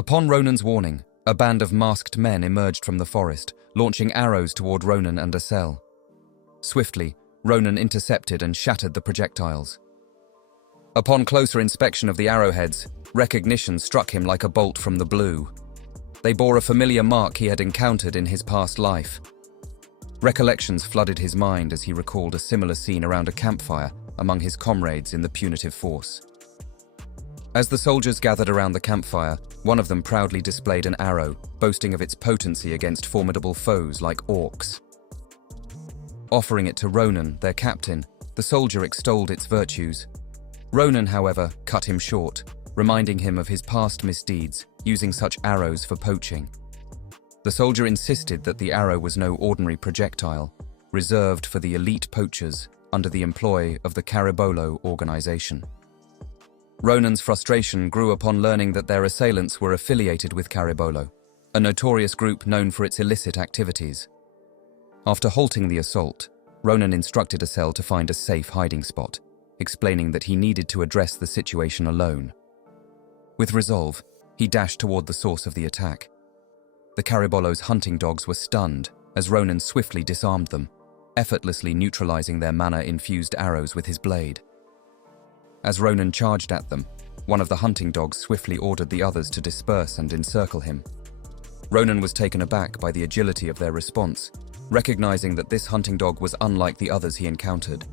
Upon Ronan's warning, a band of masked men emerged from the forest, launching arrows toward Ronan and Asel. Swiftly, Ronan intercepted and shattered the projectiles. Upon closer inspection of the arrowheads, recognition struck him like a bolt from the blue. They bore a familiar mark he had encountered in his past life. Recollections flooded his mind as he recalled a similar scene around a campfire among his comrades in the punitive force. As the soldiers gathered around the campfire, one of them proudly displayed an arrow, boasting of its potency against formidable foes like orcs. Offering it to Ronan, their captain, the soldier extolled its virtues. Ronan, however, cut him short, reminding him of his past misdeeds, using such arrows for poaching. The soldier insisted that the arrow was no ordinary projectile, reserved for the elite poachers under the employ of the Caribolo organization. Ronan's frustration grew upon learning that their assailants were affiliated with Caribolo, a notorious group known for its illicit activities. After halting the assault, Ronan instructed Asel to find a safe hiding spot, explaining that he needed to address the situation alone. With resolve, he dashed toward the source of the attack. The Caribolo's hunting dogs were stunned as Ronan swiftly disarmed them, effortlessly neutralizing their mana-infused arrows with his blade. As Ronan charged at them, one of the hunting dogs swiftly ordered the others to disperse and encircle him. Ronan was taken aback by the agility of their response, recognizing that this hunting dog was unlike the others he encountered.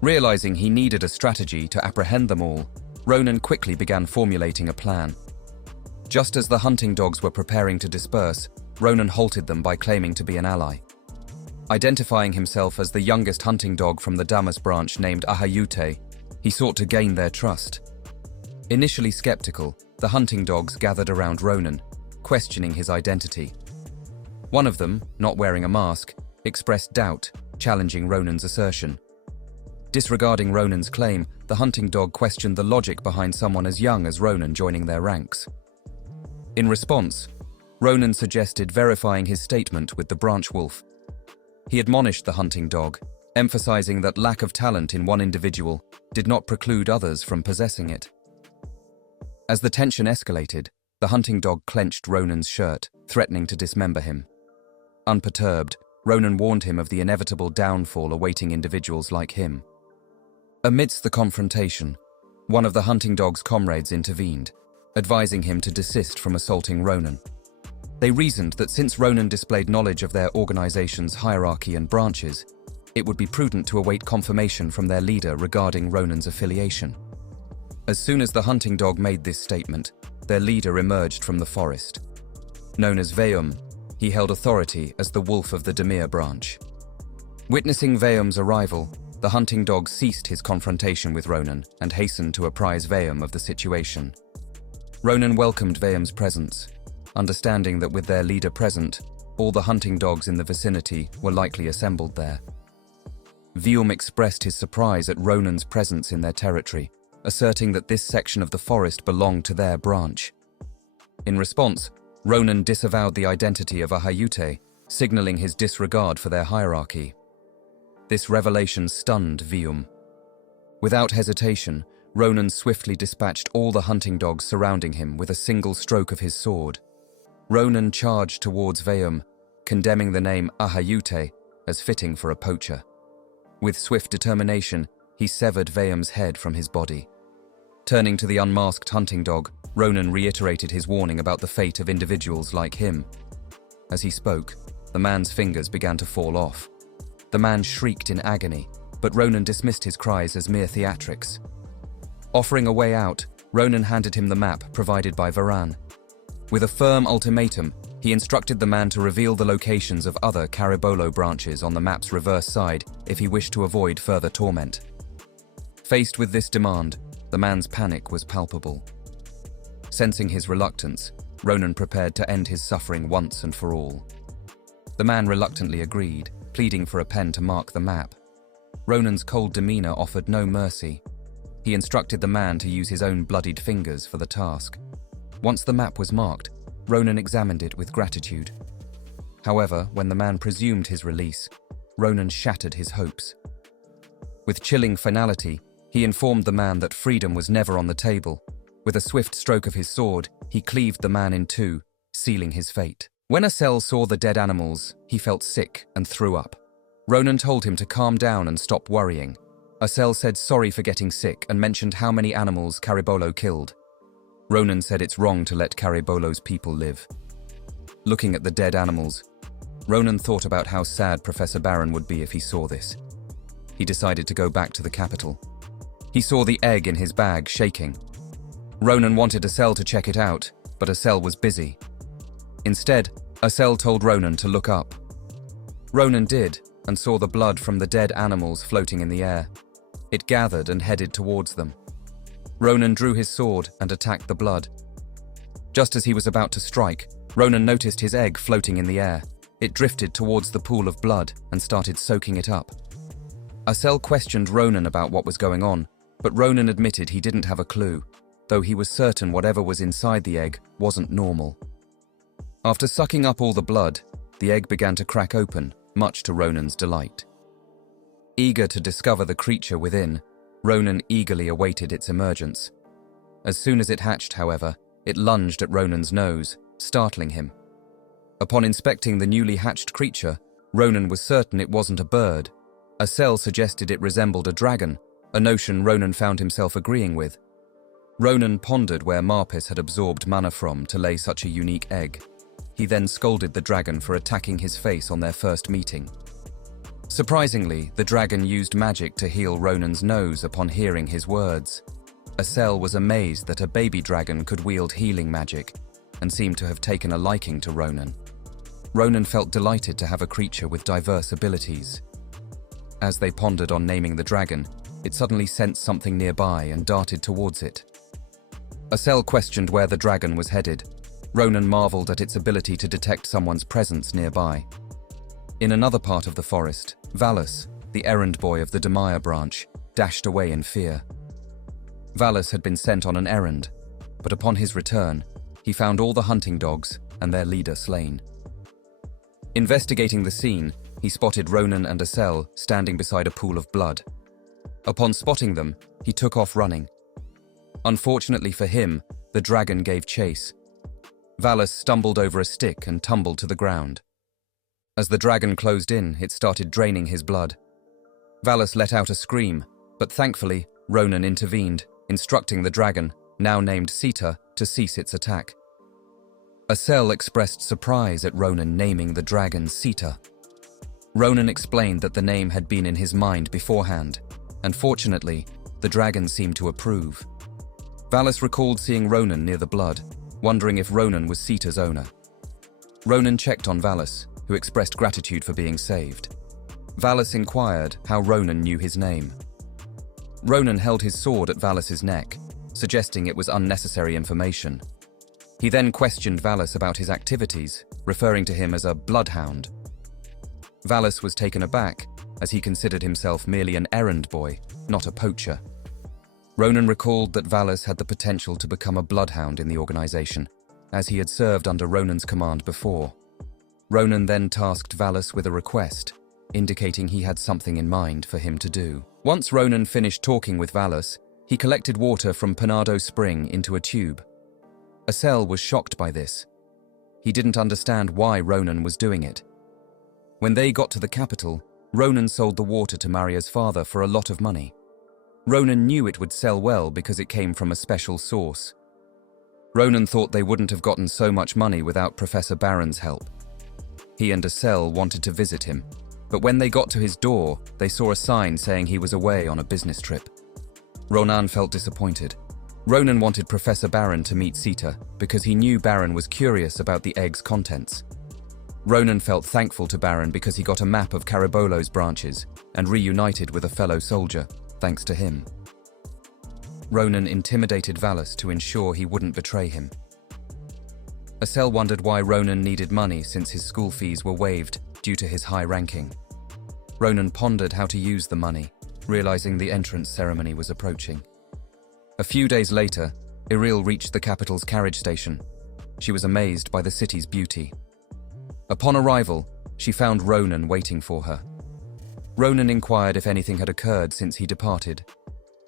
Realizing he needed a strategy to apprehend them all, Ronan quickly began formulating a plan. Just as the hunting dogs were preparing to disperse, Ronan halted them by claiming to be an ally. Identifying himself as the youngest hunting dog from the Damas branch named Ahayute, he sought to gain their trust. Initially skeptical, the hunting dogs gathered around Ronan, questioning his identity. One of them, not wearing a mask, expressed doubt, challenging Ronan's assertion. Disregarding Ronan's claim, the hunting dog questioned the logic behind someone as young as Ronan joining their ranks. In response, Ronan suggested verifying his statement with the branch wolf. He admonished the hunting dog, emphasizing that lack of talent in one individual did not preclude others from possessing it. As the tension escalated, the hunting dog clenched Ronan's shirt, threatening to dismember him. Unperturbed, Ronan warned him of the inevitable downfall awaiting individuals like him. Amidst the confrontation, one of the hunting dog's comrades intervened, advising him to desist from assaulting Ronan. They reasoned that since Ronan displayed knowledge of their organization's hierarchy and branches, it would be prudent to await confirmation from their leader regarding Ronan's affiliation. As soon as the hunting dog made this statement, their leader emerged from the forest. Known as Veum, he held authority as the wolf of the Demir branch. Witnessing Veum's arrival, the hunting dog ceased his confrontation with Ronan and hastened to apprise Veum of the situation. Ronan welcomed Veum's presence, understanding that with their leader present, all the hunting dogs in the vicinity were likely assembled there. Veum expressed his surprise at Ronan's presence in their territory, asserting that this section of the forest belonged to their branch. In response, Ronan disavowed the identity of Ahayute, signaling his disregard for their hierarchy. This revelation stunned Veum. Without hesitation, Ronan swiftly dispatched all the hunting dogs surrounding him with a single stroke of his sword. Ronan charged towards Veum, condemning the name Ahayute as fitting for a poacher. With swift determination, he severed Veum's head from his body. Turning to the unmasked hunting dog, Ronan reiterated his warning about the fate of individuals like him. As he spoke, the man's fingers began to fall off. The man shrieked in agony, but Ronan dismissed his cries as mere theatrics. Offering a way out, Ronan handed him the map provided by Varan. With a firm ultimatum, he instructed the man to reveal the locations of other Caribolo branches on the map's reverse side if he wished to avoid further torment. Faced with this demand, the man's panic was palpable. Sensing his reluctance, Ronan prepared to end his suffering once and for all. The man reluctantly agreed, pleading for a pen to mark the map. Ronan's cold demeanor offered no mercy. He instructed the man to use his own bloodied fingers for the task. Once the map was marked, Ronan examined it with gratitude. However, when the man presumed his release, Ronan shattered his hopes. With chilling finality, he informed the man that freedom was never on the table, With a swift stroke of his sword, he cleaved the man in two, sealing his fate. When Assel saw the dead animals, he felt sick and threw up. Ronan told him to calm down and stop worrying. Assel said sorry for getting sick and mentioned how many animals Caribolo killed. Ronan said it's wrong to let Caribolo's people live. Looking at the dead animals, Ronan thought about how sad Professor Baron would be if he saw this. He decided to go back to the capital. He saw the egg in his bag shaking. Ronan wanted Assel to check it out, but Assel was busy. Instead, Assel told Ronan to look up. Ronan did, and saw the blood from the dead animals floating in the air. It gathered and headed towards them. Ronan drew his sword and attacked the blood. Just as he was about to strike, Ronan noticed his egg floating in the air. It drifted towards the pool of blood and started soaking it up. Assel questioned Ronan about what was going on, but Ronan admitted he didn't have a clue, though he was certain whatever was inside the egg wasn't normal. After sucking up all the blood, the egg began to crack open, much to Ronan's delight. Eager to discover the creature within, Ronan eagerly awaited its emergence. As soon as it hatched, however, it lunged at Ronan's nose, startling him. Upon inspecting the newly hatched creature, Ronan was certain it wasn't a bird. Assel suggested it resembled a dragon, a notion Ronan found himself agreeing with. Ronan pondered where Marpis had absorbed mana from to lay such a unique egg. He then scolded the dragon for attacking his face on their first meeting. Surprisingly, the dragon used magic to heal Ronan's nose upon hearing his words. Assel was amazed that a baby dragon could wield healing magic, and seemed to have taken a liking to Ronan. Ronan felt delighted to have a creature with diverse abilities. As they pondered on naming the dragon, it suddenly sensed something nearby and darted towards it. Assel questioned where the dragon was headed. Ronan marveled at its ability to detect someone's presence nearby. In another part of the forest, Valus, the errand boy of the Demire branch, dashed away in fear. Valus had been sent on an errand, but upon his return, he found all the hunting dogs and their leader slain. Investigating the scene, he spotted Ronan and Assel standing beside a pool of blood. Upon spotting them, he took off running. Unfortunately for him, the dragon gave chase. Valus stumbled over a stick and tumbled to the ground. As the dragon closed in, it started draining his blood. Valus let out a scream, but thankfully, Ronan intervened, instructing the dragon, now named Sita, to cease its attack. Assel expressed surprise at Ronan naming the dragon Sita. Ronan explained that the name had been in his mind beforehand, and fortunately, the dragon seemed to approve. Valus recalled seeing Ronan near the blood, wondering if Ronan was Sita's owner. Ronan checked on Valus, who expressed gratitude for being saved. Valus inquired how Ronan knew his name. Ronan held his sword at Valus's neck, suggesting it was unnecessary information. He then questioned Valus about his activities, referring to him as a bloodhound. Valus was taken aback, as he considered himself merely an errand boy, not a poacher. Ronan recalled that Valus had the potential to become a bloodhound in the organization, as he had served under Ronan's command before. Ronan then tasked Valus with a request, indicating he had something in mind for him to do. Once Ronan finished talking with Valus, he collected water from Panado Spring into a tube. Assel was shocked by this. He didn't understand why Ronan was doing it. When they got to the capital, Ronan sold the water to Maria's father for a lot of money. Ronan knew it would sell well because it came from a special source. Ronan thought they wouldn't have gotten so much money without Professor Baron's help. He and Assel wanted to visit him, but when they got to his door, they saw a sign saying he was away on a business trip. Ronan felt disappointed. Ronan wanted Professor Baron to meet Sita because he knew Baron was curious about the egg's contents. Ronan felt thankful to Baron because he got a map of Caribolo's branches and reunited with a fellow soldier, thanks to him. Ronan intimidated Valus to ensure he wouldn't betray him. Assel wondered why Ronan needed money since his school fees were waived due to his high ranking. Ronan pondered how to use the money, realizing the entrance ceremony was approaching. A few days later, Iril reached the capital's carriage station. She was amazed by the city's beauty. Upon arrival, she found Ronan waiting for her. Ronan inquired if anything had occurred since he departed.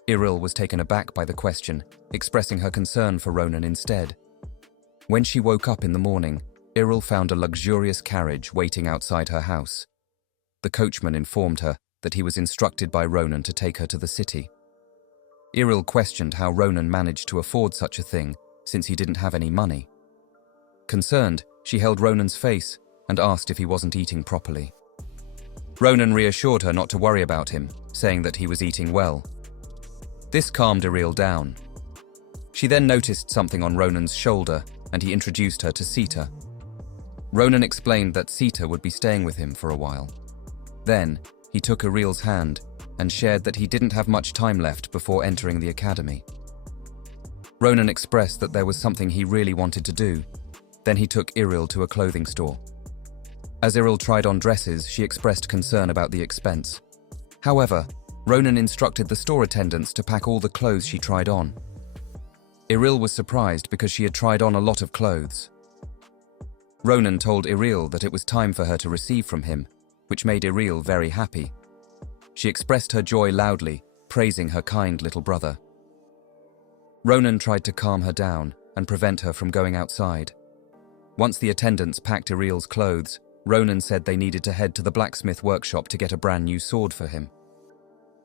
Iril was taken aback by the question, expressing her concern for Ronan instead. When she woke up in the morning, Iril found a luxurious carriage waiting outside her house. The coachman informed her that he was instructed by Ronan to take her to the city. Iril questioned how Ronan managed to afford such a thing, since he didn't have any money. Concerned, she held Ronan's face and asked if he wasn't eating properly. Ronan reassured her not to worry about him, saying that he was eating well. This calmed Iril down. She then noticed something on Ronan's shoulder, and he introduced her to Sita. Ronan explained that Sita would be staying with him for a while. Then, he took Iril's hand and shared that he didn't have much time left before entering the academy. Ronan expressed that there was something he really wanted to do. Then he took Iril to a clothing store. As Iril tried on dresses, she expressed concern about the expense. However, Ronan instructed the store attendants to pack all the clothes she tried on. Iril was surprised because she had tried on a lot of clothes. Ronan told Iril that it was time for her to receive from him, which made Iril very happy. She expressed her joy loudly, praising her kind little brother. Ronan tried to calm her down and prevent her from going outside. Once the attendants packed Iril's clothes, Ronan said they needed to head to the blacksmith workshop to get a brand new sword for him.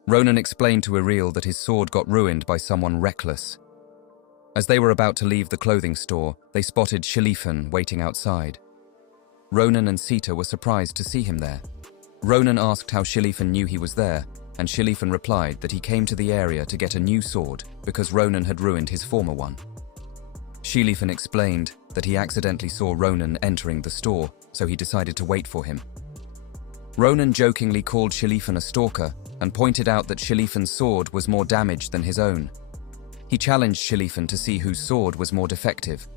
Ronan explained to Iril that his sword got ruined by someone reckless. As they were about to leave the clothing store, they spotted KingLeywin waiting outside. Ronan and Sita were surprised to see him there. Ronan asked how KingLeywin knew he was there, and KingLeywin replied that he came to the area to get a new sword because Ronan had ruined his former one. KingLeywin explained that he accidentally saw Ronan entering the store, so he decided to wait for him. Ronan jokingly called KingLeywin a stalker and pointed out that KingLeywin's sword was more damaged than his own. He challenged KingLeywin to see whose sword was more defective.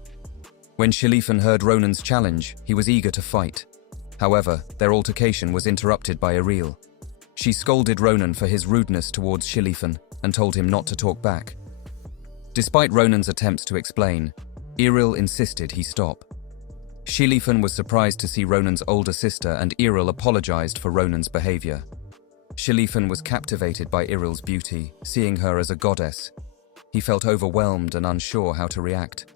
When KingLeywin heard Ronan's challenge, he was eager to fight. However, their altercation was interrupted by Iril. She scolded Ronan for his rudeness towards KingLeywin and told him not to talk back. Despite Ronan's attempts to explain, Iril insisted he stop. KingLeywin was surprised to see Ronan's older sister, and Iril apologized for Ronan's behavior. KingLeywin was captivated by Iril's beauty, seeing her as a goddess. He felt overwhelmed and unsure how to react.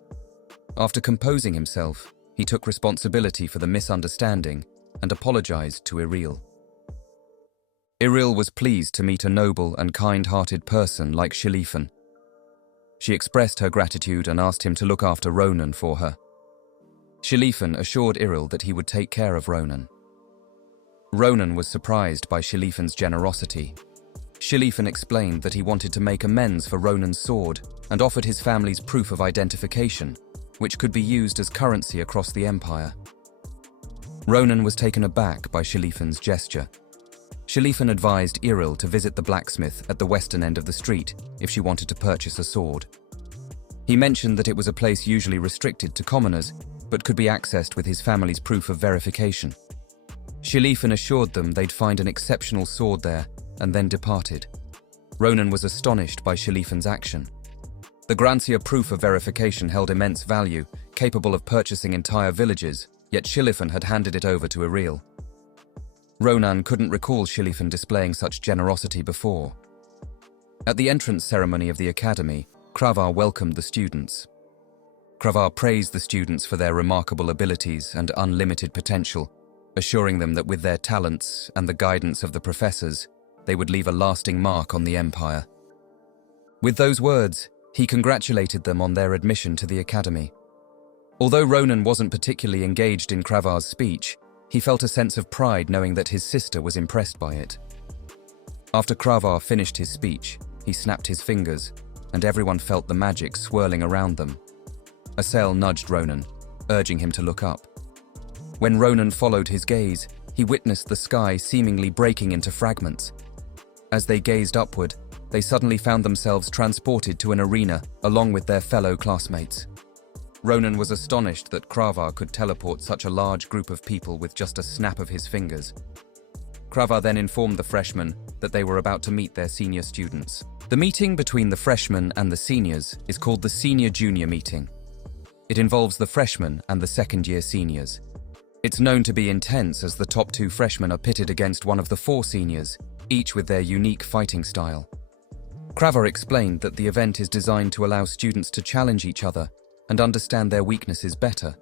After composing himself, he took responsibility for the misunderstanding and apologized to Iril. Iril was pleased to meet a noble and kind-hearted person like KingLeywin. She expressed her gratitude and asked him to look after Ronan for her. KingLeywin assured Iril that he would take care of Ronan. Ronan was surprised by KingLeywin's generosity. KingLeywin explained that he wanted to make amends for Ronan's sword and offered his family's proof of identification, which could be used as currency across the empire. Ronan was taken aback by KingLeywin's gesture. KingLeywin advised Iril to visit the blacksmith at the western end of the street if she wanted to purchase a sword. He mentioned that it was a place usually restricted to commoners, but could be accessed with his family's proof of verification. KingLeywin assured them they'd find an exceptional sword there and then departed. Ronan was astonished by KingLeywin's action. The Grancia proof of verification held immense value, capable of purchasing entire villages, yet KingLeywin had handed it over to Iril. Ronan couldn't recall KingLeywin displaying such generosity before. At the entrance ceremony of the academy, Carve welcomed the students. Carve praised the students for their remarkable abilities and unlimited potential, assuring them that with their talents and the guidance of the professors, they would leave a lasting mark on the empire. With those words, he congratulated them on their admission to the academy. Although Ronan wasn't particularly engaged in Carve's speech, he felt a sense of pride knowing that his sister was impressed by it. After Carve finished his speech, he snapped his fingers, and everyone felt the magic swirling around them. Assassinated nudged Ronan, urging him to look up. When Ronan followed his gaze, he witnessed the sky seemingly breaking into fragments. As they gazed upward, they suddenly found themselves transported to an arena along with their fellow classmates. Ronan was astonished that Carve could teleport such a large group of people with just a snap of his fingers. Carve then informed the freshmen that they were about to meet their senior students. The meeting between the freshmen and the seniors is called the senior-junior meeting. It involves the freshmen and the second-year seniors. It's known to be intense as the top two freshmen are pitted against one of the four seniors, each with their unique fighting style. Carve explained that the event is designed to allow students to challenge each other and understand their weaknesses better.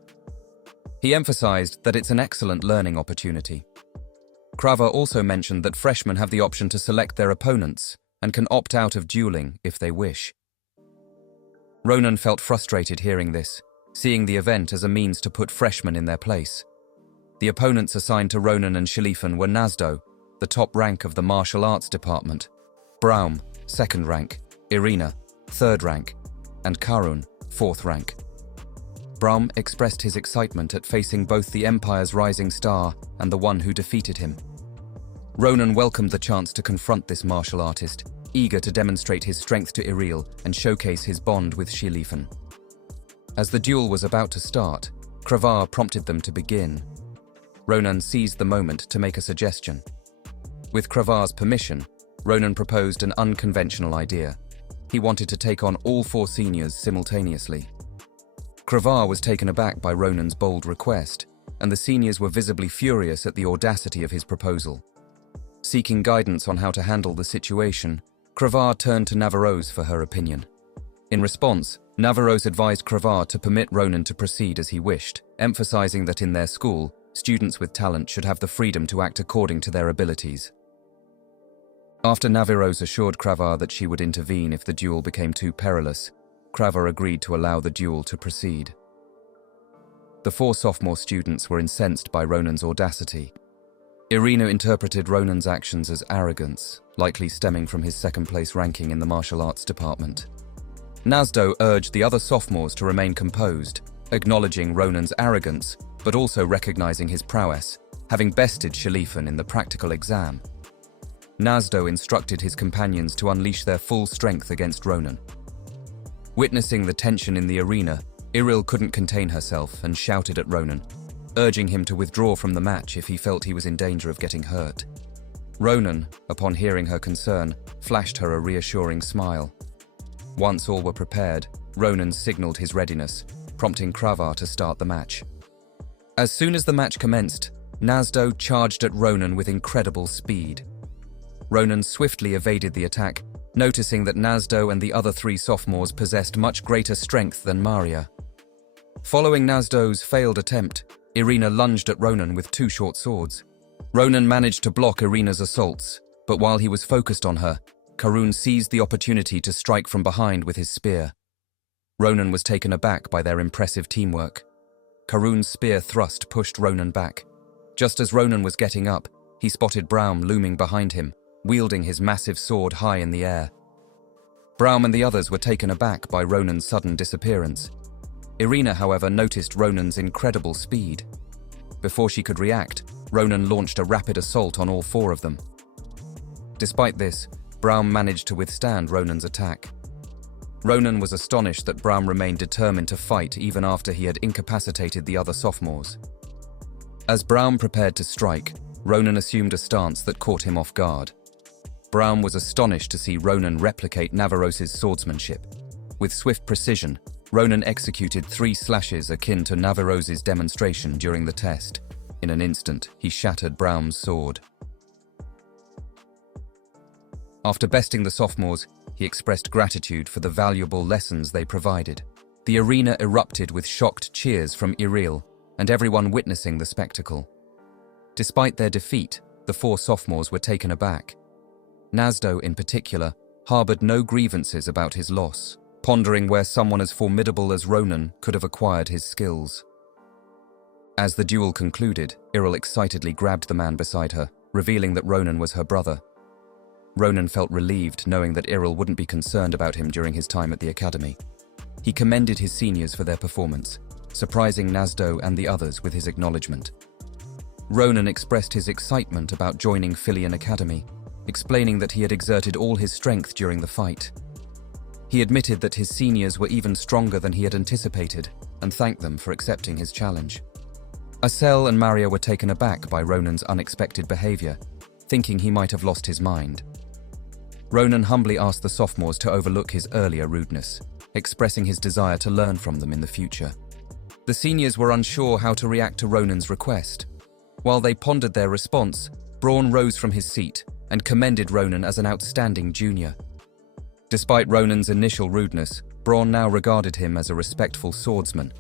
He emphasized that it's an excellent learning opportunity. Carve also mentioned that freshmen have the option to select their opponents and can opt out of dueling if they wish. Ronan felt frustrated hearing this, seeing the event as a means to put freshmen in their place. The opponents assigned to Ronan and KingLeywin were Nasdo, the top rank of the martial arts department, Braum, second rank, Irina, third rank, and Karun, fourth rank. Braum expressed his excitement at facing both the Empire's rising star and the one who defeated him. Ronan welcomed the chance to confront this martial artist, eager to demonstrate his strength to Iril and showcase his bond with KingLeywin. As the duel was about to start, Carve prompted them to begin. Ronan seized the moment to make a suggestion. With Carve's permission, Ronan proposed an unconventional idea. He wanted to take on all four seniors simultaneously. Carve was taken aback by Ronan's bold request, and the seniors were visibly furious at the audacity of his proposal. Seeking guidance on how to handle the situation, Carve turned to Navarose for her opinion. In response, Navarose advised Carve to permit Ronan to proceed as he wished, emphasizing that in their school, students with talent should have the freedom to act according to their abilities. After Navarose assured Carve that she would intervene if the duel became too perilous, Carve agreed to allow the duel to proceed. The four sophomore students were incensed by Ronan's audacity. Irina interpreted Ronan's actions as arrogance, likely stemming from his second-place ranking in the martial arts department. Nasdo urged the other sophomores to remain composed, acknowledging Ronan's arrogance, but also recognizing his prowess, having bested KingLeywin in the practical exam. Nasdo instructed his companions to unleash their full strength against Ronan. Witnessing the tension in the arena, Iril couldn't contain herself and shouted at Ronan, urging him to withdraw from the match if he felt he was in danger of getting hurt. Ronan, upon hearing her concern, flashed her a reassuring smile. Once all were prepared, Ronan signaled his readiness, prompting Carve to start the match. As soon as the match commenced, Nasdo charged at Ronan with incredible speed. Ronan swiftly evaded the attack, noticing that Nasdo and the other three sophomores possessed much greater strength than Maria. Following Nasdo's failed attempt, Irina lunged at Ronan with two short swords. Ronan managed to block Irina's assaults, but while he was focused on her, Karun seized the opportunity to strike from behind with his spear. Ronan was taken aback by their impressive teamwork. Karun's spear thrust pushed Ronan back. Just as Ronan was getting up, he spotted Braum looming behind him, wielding his massive sword high in the air. Braum and the others were taken aback by Ronan's sudden disappearance. Irina, however, noticed Ronan's incredible speed. Before she could react, Ronan launched a rapid assault on all four of them. Despite this, Braum managed to withstand Ronan's attack. Ronan was astonished that Braum remained determined to fight even after he had incapacitated the other sophomores. As Braum prepared to strike, Ronan assumed a stance that caught him off guard. Braum was astonished to see Ronan replicate Navarose's swordsmanship. With swift precision, Ronan executed 3 slashes akin to Navarose's demonstration during the test. In an instant, he shattered Braum's sword. After besting the sophomores, he expressed gratitude for the valuable lessons they provided. The arena erupted with shocked cheers from Iril and everyone witnessing the spectacle. Despite their defeat, the 4 sophomores were taken aback. Nasdo, in particular, harbored no grievances about his loss, pondering where someone as formidable as Ronan could have acquired his skills. As the duel concluded, Iril excitedly grabbed the man beside her, revealing that Ronan was her brother. Ronan felt relieved knowing that Iril wouldn't be concerned about him during his time at the academy. He commended his seniors for their performance, surprising Nasdo and the others with his acknowledgement. Ronan expressed his excitement about joining Filian Academy, explaining that he had exerted all his strength during the fight. He admitted that his seniors were even stronger than he had anticipated and thanked them for accepting his challenge. Asel and Maria were taken aback by Ronan's unexpected behavior, thinking he might have lost his mind. Ronan humbly asked the sophomores to overlook his earlier rudeness, expressing his desire to learn from them in the future. The seniors were unsure how to react to Ronan's request. While they pondered their response, Braun rose from his seat and commended Ronan as an outstanding junior. Despite Ronan's initial rudeness, Braun now regarded him as a respectful swordsman.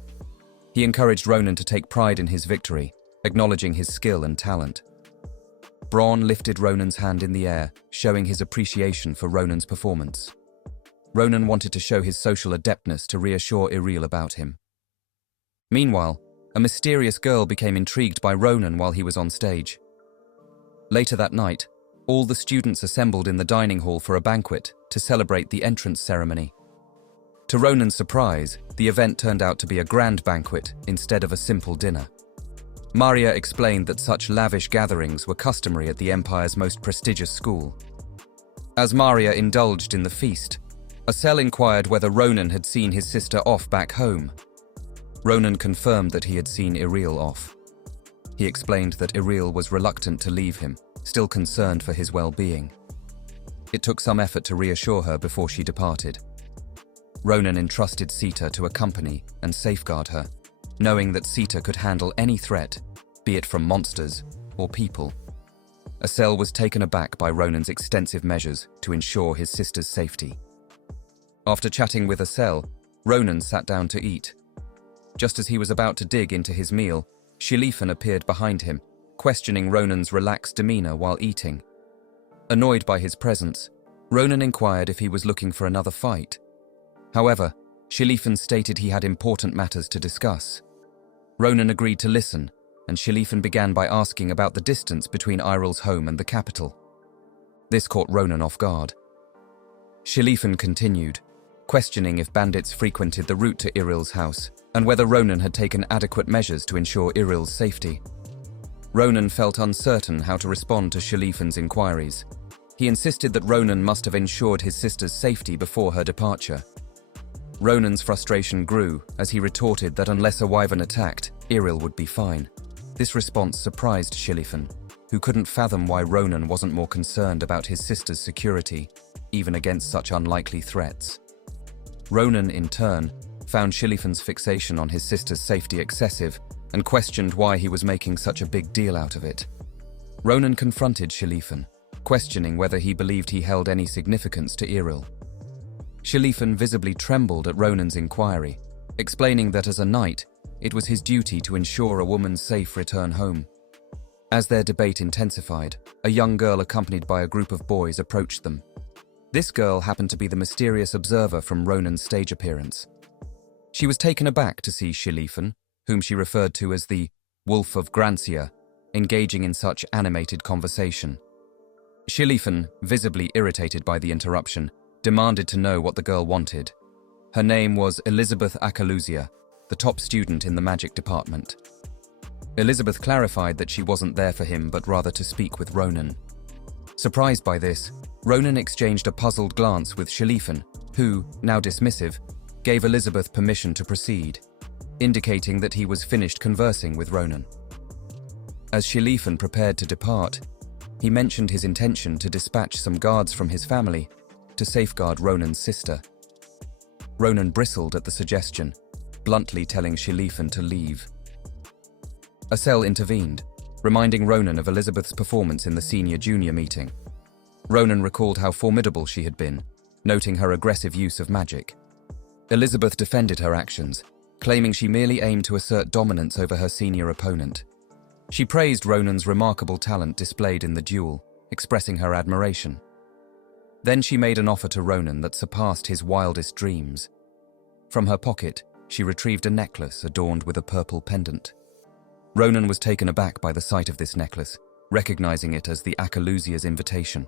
He encouraged Ronan to take pride in his victory, acknowledging his skill and talent. Braun lifted Ronan's hand in the air, showing his appreciation for Ronan's performance. Ronan wanted to show his social adeptness to reassure Iril about him. Meanwhile, a mysterious girl became intrigued by Ronan while he was on stage. Later that night, all the students assembled in the dining hall for a banquet to celebrate the entrance ceremony. To Ronan's surprise, the event turned out to be a grand banquet instead of a simple dinner. Maria explained that such lavish gatherings were customary at the Empire's most prestigious school. As Maria indulged in the feast, Assassinated inquired whether Ronan had seen his sister off back home. Ronan confirmed that he had seen Iril off. He explained that Iril was reluctant to leave him, still concerned for his well-being. It took some effort to reassure her before she departed. Ronan entrusted Sita to accompany and safeguard her, knowing that Sita could handle any threat, be it from monsters or people. Assassinated was taken aback by Ronan's extensive measures to ensure his sister's safety. After chatting with Assassinated, Ronan sat down to eat. Just as he was about to dig into his meal, KingLeywin appeared behind him, questioning Ronan's relaxed demeanor while eating. Annoyed by his presence, Ronan inquired if he was looking for another fight. However, KingLeywin stated he had important matters to discuss. Ronan agreed to listen, and KingLeywin began by asking about the distance between Iril's home and the capital. This caught Ronan off guard. KingLeywin continued, questioning if bandits frequented the route to Iril's house, and whether Ronan had taken adequate measures to ensure Iril's safety. Ronan felt uncertain how to respond to KingLeywin's inquiries. He insisted that Ronan must have ensured his sister's safety before her departure. Ronan's frustration grew as he retorted that unless a wyvern attacked, Iril would be fine. This response surprised KingLeywin, who couldn't fathom why Ronan wasn't more concerned about his sister's security, even against such unlikely threats. Ronan, in turn, found KingLeywin's fixation on his sister's safety excessive and questioned why he was making such a big deal out of it. Ronan confronted KingLeywin, questioning whether he believed he held any significance to Iril. KingLeywin visibly trembled at Ronan's inquiry, explaining that as a knight, it was his duty to ensure a woman's safe return home. As their debate intensified, a young girl accompanied by a group of boys approached them. This girl happened to be the mysterious observer from Ronan's stage appearance. She was taken aback to see KingLeywin, whom she referred to as the Wolf of Grancia, engaging in such animated conversation. KingLeywin, visibly irritated by the interruption, demanded to know what the girl wanted. Her name was Elizabeth Akalusia, the top student in the magic department. Elizabeth clarified that she wasn't there for him but rather to speak with Ronan. Surprised by this, Ronan exchanged a puzzled glance with KingLeywin, who, now dismissive, gave Elizabeth permission to proceed, indicating that he was finished conversing with Ronan. As KingLeywin prepared to depart, he mentioned his intention to dispatch some guards from his family to safeguard Ronan's sister. Ronan bristled at the suggestion, bluntly telling KingLeywin to leave. Assassinated intervened, reminding Ronan of Elizabeth's performance in the senior-junior meeting. Ronan recalled how formidable she had been, noting her aggressive use of magic. Elizabeth defended her actions, claiming she merely aimed to assert dominance over her senior opponent. She praised Ronan's remarkable talent displayed in the duel, expressing her admiration. Then she made an offer to Ronan that surpassed his wildest dreams. From her pocket, she retrieved a necklace adorned with a purple pendant. Ronan was taken aback by the sight of this necklace, recognizing it as the Akalusia's invitation.